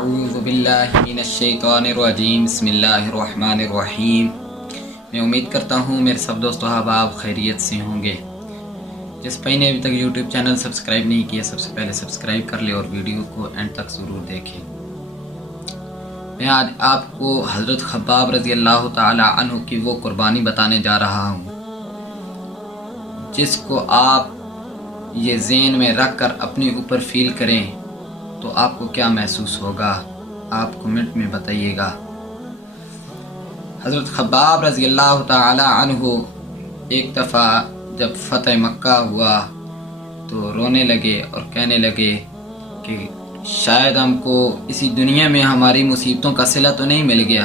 अऊज़ु बिल्लाहि मिनश्शैतानिर्रजीम बिस्मिल्लाहिर्रहमानिर्रहीम। मैं उम्मीद करता हूँ मेरे सब दोस्त अहबाब खैरियत से होंगे। जिस भाई ने अभी तक यूट्यूब चैनल सब्सक्राइब नहीं किया, सबसे पहले सब्सक्राइब कर ले और वीडियो को एंड तक ज़रूर देखें। मैं आज आपको हज़रत खब्बाब रज़ी अल्लाह ताला अन्हु की वो कुर्बानी बताने जा रहा हूँ जिसको आप ये ज़हन में रख कर अपने ऊपर फील करें तो आपको क्या महसूस होगा, आप कमेंट में बताइएगा। हज़रत खब्बाब रज़ी अल्लाह ताला अन्हु एक दफ़ा जब फ़तह मक्का हुआ तो रोने लगे और कहने लगे कि शायद हमको इसी दुनिया में हमारी मुसीबतों का सिला तो नहीं मिल गया।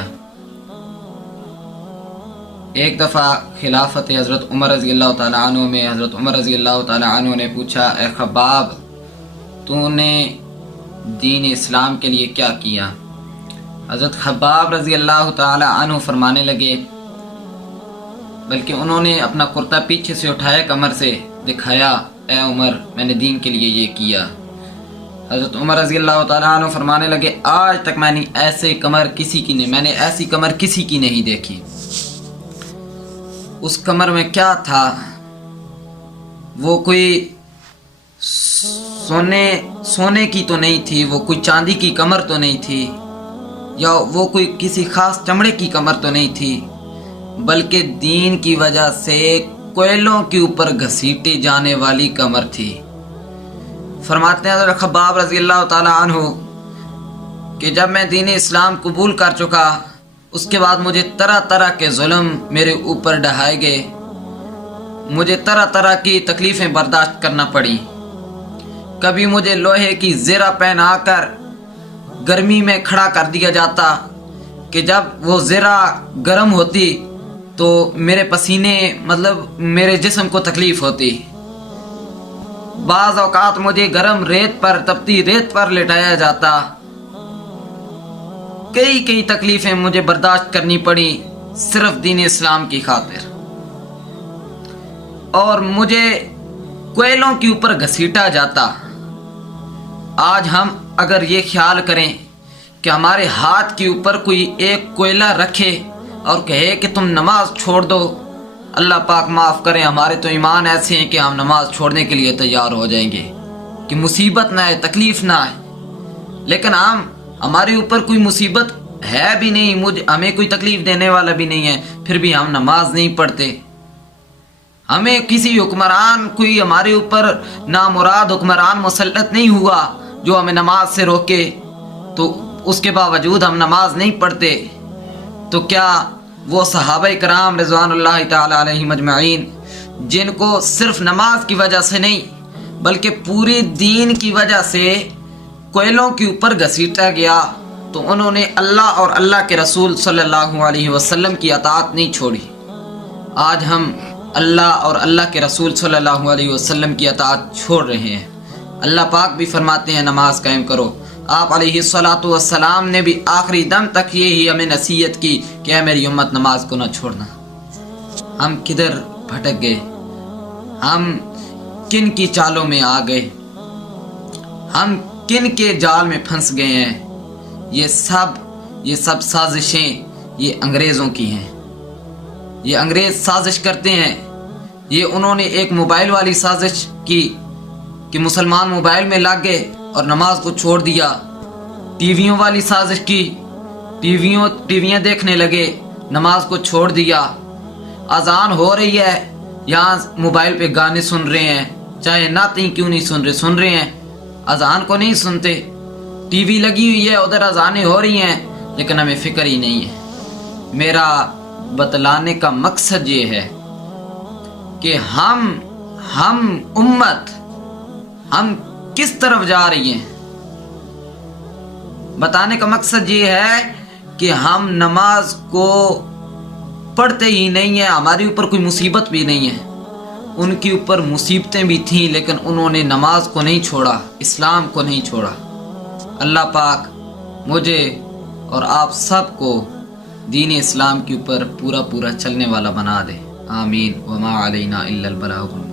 एक दफ़ा खिलाफत हज़रत उमर रज़ी अल्लाह ताला अन्हु में हज़रत उमर रज़ी अल्लाह ताला अन्हु ने पूछा, ए खब्बाब, तूने दीन इस्लाम के लिए क्या किया? हज़रत खब्बाब रज़ी अल्लाह ताला अन्हु फरमाने लगे, बल्कि उन्होंने अपना कुर्ता पीछे से उठाया, कमर से दिखाया, ए उमर, मैंने दीन के लिए ये किया। हज़रत उमर रज़ी अल्लाह ताला अन्हु फरमाने लगे, आज तक मैंने ऐसी कमर किसी की नहीं देखी। उस कमर में क्या था? वो कोई सोने की तो नहीं थी, वो कोई चांदी की कमर तो नहीं थी, या वो कोई किसी खास चमड़े की कमर तो नहीं थी, बल्कि दीन की वजह से कोयलों के ऊपर घसीटे जाने वाली कमर थी। फरमाते हैं हज़रत खब्बाब रज़ी अल्लाह ताला अन्हु कि जब मैं दीन इस्लाम कबूल कर चुका, उसके बाद मुझे तरह तरह के जुल्म मेरे ऊपर ढहाए गए, मुझे तरह तरह की तकलीफ़ें बर्दाश्त करना पड़ी। कभी मुझे लोहे की ज़ेरा पहनाकर गर्मी में खड़ा कर दिया जाता कि जब वो ज़ेरा गर्म होती तो मेरे पसीने मेरे जिस्म को तकलीफ़ होती। बाज़ औक़ात मुझे गर्म तपती रेत पर लिटाया जाता। कई तकलीफ़ें मुझे बर्दाश्त करनी पड़ी सिर्फ दीन इस्लाम की खातिर, और मुझे कोयलों के ऊपर घसीटा जाता। आज हम अगर ये ख्याल करें कि हमारे हाथ के ऊपर कोई एक कोयला रखे और कहे कि तुम नमाज छोड़ दो, अल्लाह पाक माफ़ करें, हमारे तो ईमान ऐसे हैं कि हम नमाज छोड़ने के लिए तैयार हो जाएंगे कि मुसीबत ना आए, तकलीफ़ ना आए। लेकिन हमारे ऊपर कोई मुसीबत है भी नहीं, हमें कोई तकलीफ़ देने वाला भी नहीं है, फिर भी हम नमाज नहीं पढ़ते। हमें किसी हुक्मरान कोई हमारे ऊपर नामुराद हुक्मरान मुसल्लत नहीं हुआ जो हमें नमाज से रोके, तो उसके बावजूद हम नमाज नहीं पढ़ते। तो क्या वो सहाबा कराम रिज़वानुल्लाह ताला अलैहिम अजमईन जिनको सिर्फ नमाज की वजह से नहीं बल्कि पूरी दीन की वजह से कोयलों के ऊपर घसीटा गया, तो उन्होंने अल्लाह और अल्लाह के रसूल सल्लल्लाहु अलैहि वसल्लम की अताअत नहीं छोड़ी। आज हम अल्लाह और अल्लाह के रसूल सल्लल्लाहु अलैहि वसल्लम की अताअत छोड़ रहे हैं। अल्लाह पाक भी फरमाते हैं नमाज कायम करो। आप अलैहिस्सलातु वस्सलाम ने भी आखिरी दम तक यही हमें नसीहत की कि ऐ मेरी उम्मत, नमाज को न छोड़ना। हम किधर भटक गए, हम किन की चालों में आ गए, हम किन के जाल में फंस गए हैं। ये सब साजिशें ये अंग्रेज़ों की हैं। ये अंग्रेज़ साजिश करते हैं। ये उन्होंने एक मोबाइल वाली साजिश की कि मुसलमान मोबाइल में लग गए और नमाज को छोड़ दिया। टीवियों वाली साजिश की, टीवियाँ देखने लगे, नमाज को छोड़ दिया। अजान हो रही है, यहाँ मोबाइल पे गाने सुन रहे हैं, चाहे नाती क्यों नहीं सुन रहे हैं, अजान को नहीं सुनते। टीवी लगी हुई है, उधर अजानें हो रही हैं, लेकिन हमें फिक्र ही नहीं है। मेरा बतलाने का मकसद ये है कि हम उम्मत हम किस तरफ जा रही हैं। बताने का मकसद ये है कि हम नमाज को पढ़ते ही नहीं है, हमारे ऊपर कोई मुसीबत भी नहीं है। उनके ऊपर मुसीबतें भी थीं, लेकिन उन्होंने नमाज को नहीं छोड़ा, इस्लाम को नहीं छोड़ा। अल्लाह पाक मुझे और आप सबको दीन इस्लाम के ऊपर पूरा चलने वाला बना दे। आमीन। वमा अलैना इल्लल बलागुल।